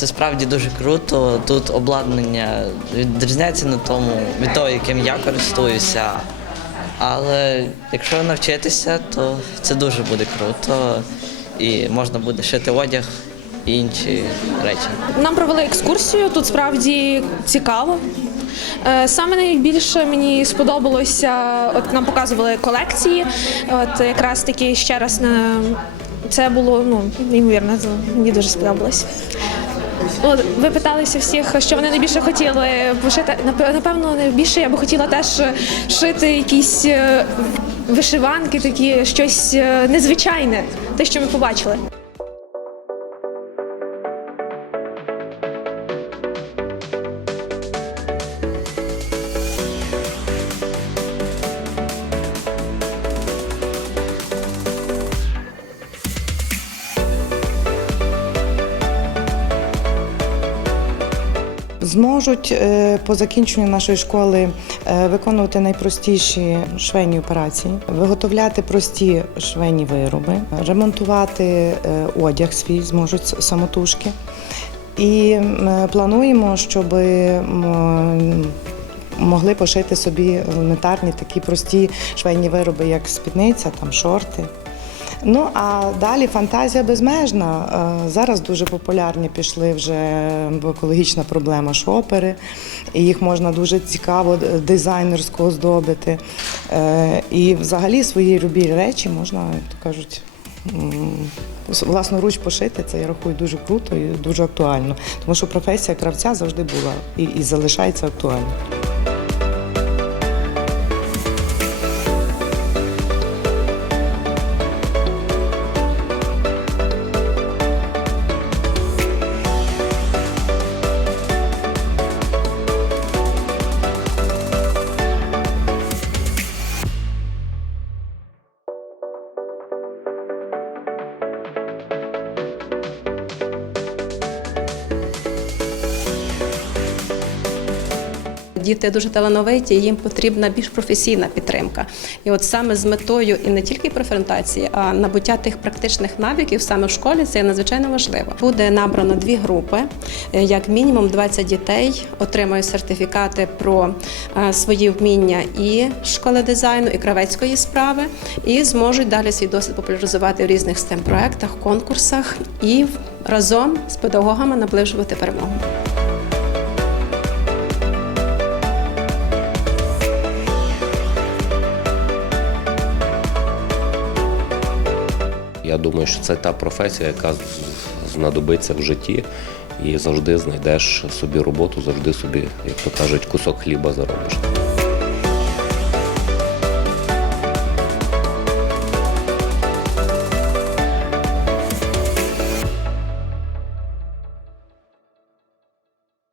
це справді дуже круто. Тут обладнання відрізняється на тому від того, яким я користуюся. Але якщо навчитися, то це дуже буде круто і можна буде шити одяг і інші речі. Нам провели екскурсію, тут справді цікаво. Е, Саме найбільше мені сподобалося, от нам показували колекції. От якраз таки ще раз на це було ну неймовірно, мені дуже сподобалось. От, ви питалися всіх, що вони найбільше хотіли пошити. Нап- Напевно, найбільше я би хотіла теж шити якісь е, вишиванки, такі щось е, незвичайне, те, що ми побачили. Зможуть е, по закінченню нашої школи е, виконувати найпростіші швейні операції, виготовляти прості швейні вироби, ремонтувати е, одяг свій зможуть самотужки. І плануємо, щоб могли пошити собі елементарні такі прості швейні вироби, як спідниця, там шорти. Ну а далі фантазія безмежна. Е, Зараз дуже популярні пішли вже екологічна проблема шопери, і їх можна дуже цікаво дизайнерсько оздобити. Е, І взагалі свої любі речі можна, як кажуть. Власноруч пошити, це я рахую дуже круто і дуже актуально, тому що професія кравця завжди була і, і залишається актуальною. Діти дуже талановиті, їм потрібна більш професійна підтримка. І от саме з метою і не тільки профорієнтації, а набуття тих практичних навиків саме в школі це надзвичайно важливо. Буде набрано дві групи, Е, як мінімум 20 дітей отримають сертифікати про е, свої вміння і школи дизайну, і кравецької справи, і зможуть далі свій досвід популяризувати в різних stem проектах конкурсах і разом з педагогами наближувати перемогу. Я думаю, що це та професія, яка знадобиться в житті, і завжди знайдеш собі роботу, завжди собі, як то кажуть, кусок хліба заробиш.